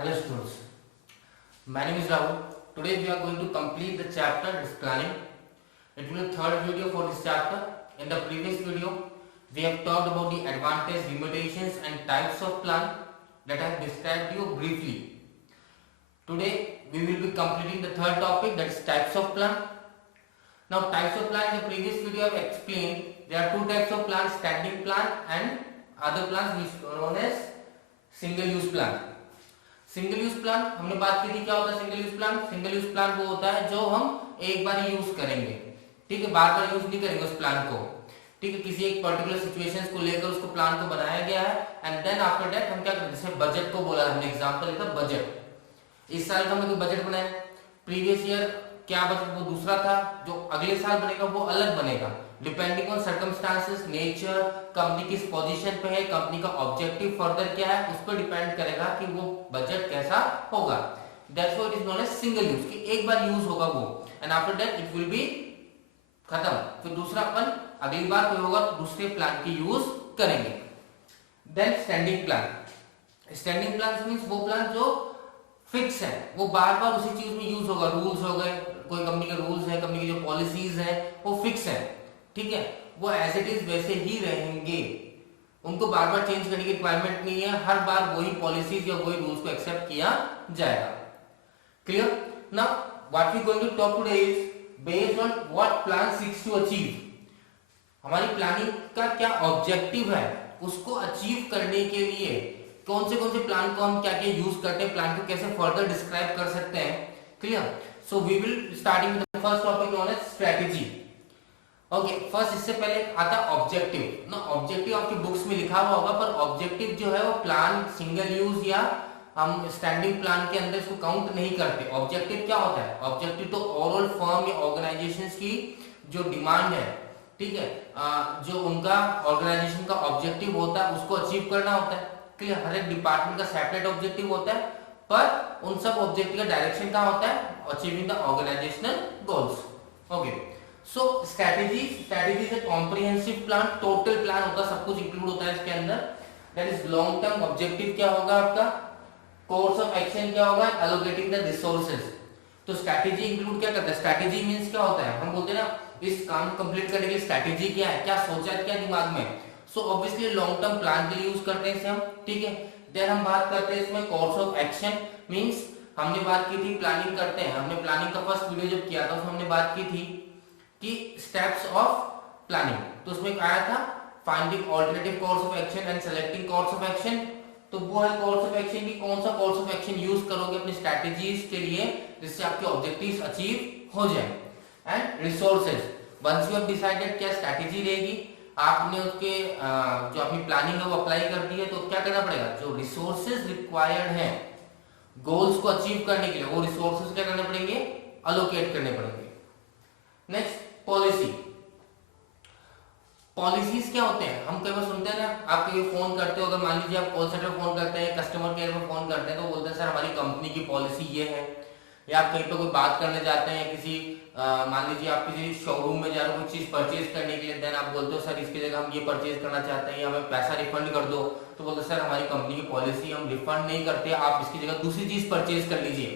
Hello students, my name is Rahul. Today we are going to complete the chapter planning. It will be the third video for this chapter. In the previous video, we have talked about the advantages, limitations and types of plan that I have described you briefly. Today we will be completing the third topic, that is types of plan. Now types of plan, in the previous video I have explained there are two types of plans, standing plan and other plans which are known as single use plan. Single use plan हमने बात की थी, क्या होता है single use plan? Single use plan वो होता है जो हम एक बार यूज करेंगे, ठीक है, बार बार यूज नहीं करेंगे उस प्लान को, ठीक है, किसी एक पर्टिकुलर सिचुएशंस को लेकर उसको प्लान को बनाया गया है एंड देन आफ्टर दैट हम क्या करते हैं, जैसे बजट को बोला हमने, एग्जांपल लिखा बजट। इस साल का हमने कोई बजट बनाया, प्रीवियस ईयर क्या बजट वो दूसरा था, जो अगले साल बनेगा वो अलग बनेगा, depending on circumstances, nature, company किस पोजीशन पे है, कंपनी का ऑब्जेक्टिव फर्दर क्या है, उस पर डिपेंड करेगा कि वो बजट कैसा होगा। That's why it is known as single use, कि एक बार यूज होगा वो and after that it will be खत्म, फिर दूसरा अपन अगली बार कोई होगा तो दूसरे प्लान की यूज करेंगे। Then standing plan. Standing plan means वो प्लान जो फिक्स है, वो बार बार उसी चीज में यूज होगा, रूल्स हो गए, कोई कंपनी के रूल्स है, कंपनी की जो पॉलिसीज है वो फिक्स है, ठीक है, वो एज इट इज वैसे ही रहेंगे, उनको बार बार चेंज करने की रिक्वायरमेंट नहीं है, हर बार वही पॉलिसीज या वही रूल्स को एक्सेप्ट किया जाएगा। Clear? Now what we going to talk today is based on what plan seeks to achieve. हमारी प्लानिंग का क्या ऑब्जेक्टिव है, उसको अचीव करने के लिए कौन से प्लान को हम क्या क्या यूज करते हैं, प्लान को कैसे फर्दर डिस्क्राइब कर सकते हैं। Clear? So we will starting with the first topic known as strategy. Okay, first इससे पहले आता ऑब्जेक्टिव ना, ऑब्जेक्टिव आपकी बुक्स में लिखा हुआ होगा, पर ऑब्जेक्टिव जो है वो प्लान सिंगल यूज या हम स्टैंडिंग प्लान के अंदर इसको काउंट नहीं करते। ऑब्जेक्टिव क्या होता है? ऑब्जेक्टिव तो ओवरऑल फर्म या ऑर्गेनाइजेशंस की जो डिमांड है, ठीक है, जो उनका ऑर्गेनाइजेशन का ऑब्जेक्टिव होता है उसको अचीव करना होता है। क्लियर? हर एक डिपार्टमेंट का सेपरेट ऑब्जेक्टिव होता है, पर उन सब ऑब्जेक्टिव का डायरेक्शन क्या होता है? Achieving the organisational goals. Okay, so strategy is a comprehensive plan, total plan होता है, सब कुछ इंक्लूड होता है इसके अंदर। That is long term objective क्या होगा आपका, कोर्स ऑफ एक्शन क्या होगा, एलोकेटिंग द रिसोर्सेज। तो स्ट्रेटजी इंक्लूड क्या करता है? स्ट्रेटजी मींस क्या होता है, हम बोलते हैं ना इस काम को कंप्लीट करने के लिए स्ट्रेटजी क्या है, क्या सोचा है, क्या दिमाग में। So obviously long term plan के लिए यूज करते हैं इसे हम, ठीक है। देन हम बात करते हैं इसमें कोर्स ऑफ एक्शन मींस, हमने बात की थी प्लानिंग करते हैं, हमने प्लानिंग का फर्स्ट वीडियो जब किया था उसमें हमने बात की थी कि स्टेप्स ऑफ प्लानिंग, तो उसमें आया था finding alternative course of action and selecting course of action. तो वो है कोर्स ऑफ एक्शन की, कौन सा कोर्स ऑफ एक्शन यूज करोगे अपनी स्ट्रेटजीज के लिए जिससे आपके ऑब्जेक्टिव्स अचीव हो जाए। And resources, once you have decided क्या स्ट्रेटजी रहेगी, आपने उसके जो अपनी प्लानिंग है वो अप्लाई कर दी है, तो क्या करना पड़ेगा, जो रिसोर्सेज रिक्वायर्ड है गोल्स को अचीव करने के लिए, वो रिसोर्सेज क्या करने पड़ेंगे, अलोकेट करने पड़ेंगे। Next, policy. पॉलिसीज क्या होते हैं, हम कई बार सुनते हैं ना, आप कभी फोन करते हो, अगर मान लीजिए आप कॉल सेंटर फोन करते हैं, कस्टमर केयर में फोन करते हैं, तो बोलते हैं सर हमारी कंपनी की पॉलिसी ये है। या आप कहीं पे कोई बात करने जाते हैं किसी, मान लीजिए आप किसी शोरूम में जा रहे हो कोई चीज परचेज करने के लिए, देन आप बोलते हो सर इसकी जगह हम ये परचेज करना चाहते हैं या हमें पैसा रिफंड कर दो, तो बोलते सर हमारी कंपनी की पॉलिसी हम रिफंड नहीं करते, आप इसकी जगह दूसरी चीज परचेज कर लीजिए।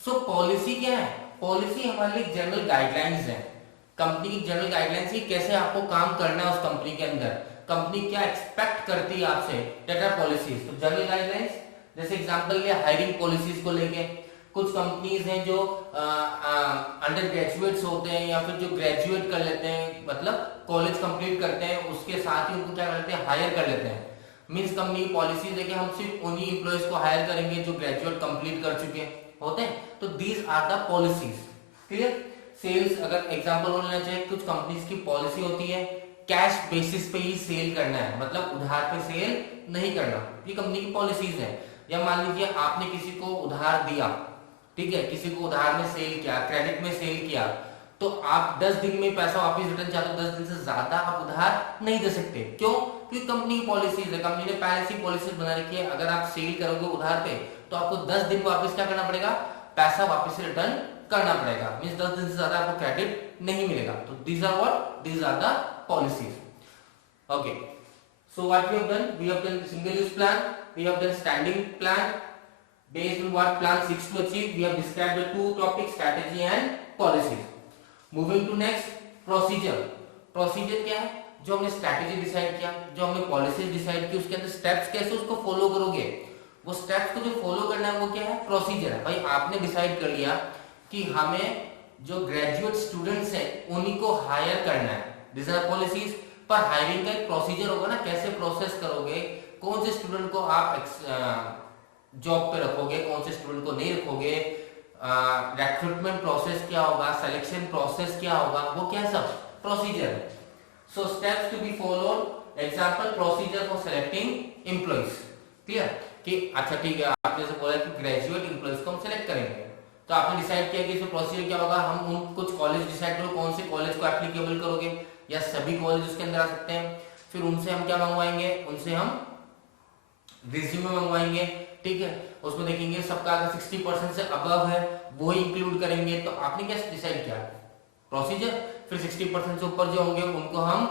सो पॉलिसी क्या है? पॉलिसी हमारे लिए जनरल गाइडलाइंस है, कंपनी की जनरल गाइडलाइंस की कैसे आपको काम करना है उस कंपनी के अंदर, कंपनी क्या एक्सपेक्ट करती है आपसे, दैट आर पॉलिसीज। तो जनरल गाइडलाइंस, जैसे एग्जांपल लिया हायरिंग पॉलिसीज को लेके, कुछ कंपनीज हैं जो अंडर ग्रेजुएट्स होते हैं या फिर जो ग्रेजुएट कर लेते हैं, मतलब कॉलेज कंप्लीट करते हैं उसके साथ ही उनको क्या करते हैं, हायर कर लेते हैं। मींस कंपनी की पॉलिसीज है कि हम सिर्फ उन्हीं एम्प्लॉयज को हायर करेंगे जो ग्रेजुएट कंप्लीट कर चुके होते हैं, तो these are the policies. Clear? Sales, अगर एग्जांपल लेना चाहिए, कुछ कंपनीज की पॉलिसी होती है कैश बेसिस पे ही सेल करना है, मतलब उधार पे सेल नहीं करना, ये कंपनी की पॉलिसीज है। या मान लीजिए आपने किसी को उधार दिया, ठीक है, किसी को उधार में सेल किया, क्रेडिट में सेल किया, तो आप 10 दिन में पैसा वापस रिटर्न चाहते हो, 10 दिन से ज्यादा आप उधार नहीं दे सकते। क्यों? क्योंकि कंपनी की पॉलिसीज है, कंपनी ने पहले से पॉलिसी बना रखी है, अगर आप सेल करोगे उधार पे तो आपको 10 दिन वापस क्या करना पड़ेगा, पैसा वापस रिटर्न करना पड़ेगा, मींस 10 दिन से ज्यादा आपको क्रेडिट नहीं मिलेगा। तो these are what, these are the policies. Okay, so what we have done, we have done single use plan, we have done standing plan, Based on what plan seeks to achieve, we have described the two topics, strategy and policies. Moving to next, procedure. Procedure क्या है? जो हमने strategy decide किया, जो हमने policies decide की, उसके अंदर स्टेप्स कैसे उसको फॉलो करोगे, वो स्टेप्स को जो फॉलो करना है वो क्या है? प्रोसीजर है। भाई आपने डिसाइड कर लिया कि हमें जो ग्रेजुएट स्टूडेंट्स हैं उन्हीं को हायर करना है, दिस आर पॉलिसीज। पर हायरिंग का एक प्रोसीजर होगा ना, कैसे प्रोसेस करोगे, कौन से स्टूडेंट को आप जॉब पे रखोगे, कौन से स्टूडेंट को नहीं रखोगे, रिक्रूटमेंट प्रोसेस क्या होगा, सिलेक्शन प्रोसेस क्या होगा, वो क्या सब प्रोसीजर है। So steps to be followed, example procedure for selecting employees. Clear कि अच्छा ठीक है, आपने जैसे बोला कि ग्रेजुएट एम्प्लॉइज को हम सेलेक्ट करेंगे, तो आपने डिसाइड किया कि इसमें प्रोसीजर क्या होगा, हम उन कुछ कॉलेज डिसाइड करो, कौन से कॉलेज को एप्लीकेबल करोगे, या सभी कॉलेज उसके अंदर आ सकते हैं। फिर उनसे हम क्या मंगवाएंगे, उनसे हम रिज्यूमे मंगवाएंगे, ठीक है, उसमें देखेंगे सबका अगर 60% से अबव है वो इंक्लूड करेंगे। तो आपने क्या डिसाइड किया, प्रोसीजर। फिर 60% से ऊपर जो होंगे उनको हम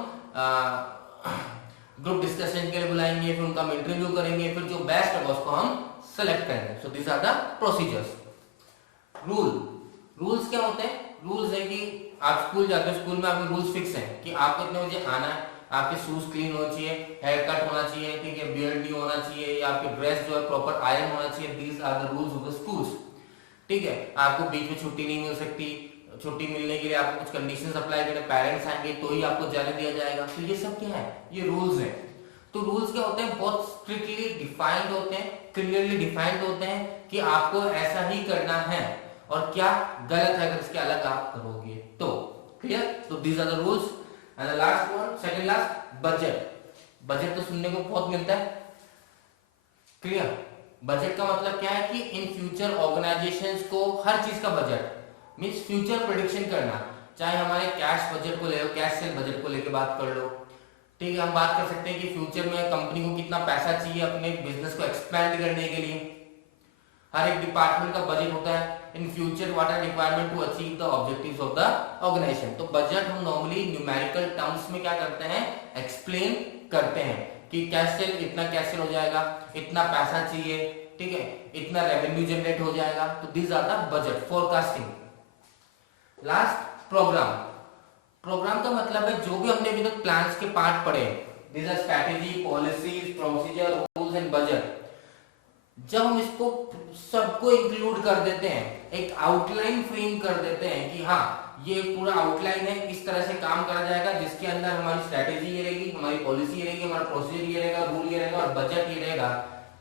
ग्रुप डिस्कशन के लिए बुलाएंगे, फिर उनका इंटरव्यू करेंगे, फिर जो बेस्ट होगा उसको हम सेलेक्ट करेंगे। So this are the procedures. Rules क्या होते हैं? रूल्स है कि आप स्कूल जाते हो, स्कूल में आपके रूल्स फिक्स हैं कि आपको इतने बजे आना है, आपके शूज क्लीन होने चाहिए, हेयर कट होना चाहिए, ठीक है, बियर्ड नहीं होना चाहिए, या आपके ड्रेस जो है प्रॉपर आयरन होना चाहिए। These are the rules of the schools, ठीक है। आपको बीच में छुट्टी नहीं मिल सकती, छुट्टी मिलने के लिए आपको कुछ कंडीशंस अप्लाई करने, पेरेंट्स आएंगे तो ही आपको जाने दिया जाएगा। तो ये सब क्या है, ये रूल्स हैं। तो रूल्स क्या होते हैं, बहुत स्ट्रिक्टली डिफाइंड होते हैं, क्लियरली डिफाइंड होते हैं कि आपको ऐसा ही करना है, और क्या गलत है अगर इसके अलग आप करोगे तो। क्लियर? तो these are the rules. And the last one, second last, budget. Budget तो सुनने को बहुत मिलता है, क्लियर। बजट का मतलब क्या है कि इन फ्यूचर ऑर्गेनाइजेशंस को हर चीज का बजट मींस फ्यूचर प्रेडिक्शन करना, चाहे हमारे कैश बजट को ले लो, कैश सेल बजट को लेके बात कर लो, ठीक है। हम बात कर सकते हैं कि फ्यूचर में कंपनी को कितना पैसा चाहिए अपने बिजनेस को एक्सपेंड करने के लिए। हर एक डिपार्टमेंट का बजट होता है, in future what are requirement to achieve the objectives of the organisation. तो बजट हम नॉर्मली न्यूमेरिकल टर्म्स में क्या करते हैं, एक्सप्लेन करते हैं कि कैश सेल, इतना कैश सेल हो जाएगा, इतना पैसा चाहिए, ठीक है, इतना रेवेन्यू जनरेट हो जाएगा। तो these are the budget, forecasting. Last, programme. Programme का मतलब है जो भी हमने अभी तक प्लान्स के पार्ट पढ़े, these are strategy, policies, procedure, rules and budget. जब हम इसको सबको इंक्लूड कर देते हैं, एक आउटलाइन फ्रेम कर देते हैं कि हाँ ये पूरा आउटलाइन है, इस तरह से काम करा जाएगा, जिसके अंदर हमारी स्ट्रैटेजी ये रहेगी, हमारी पॉलिसी ये रहेगी, हमारा प्रोसीजर ये रहेगा, रूल ये रहेगा और बजट ये रहेगा,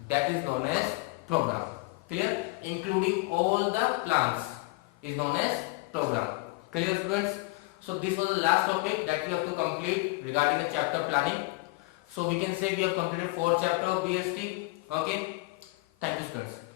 that is known as programme. Clear? Including all the plans is known as program. Clear students? So this was the last topic that we have to complete regarding the chapter planning. So we can say we have completed 4 chapter of BST. Okay. Thank you students.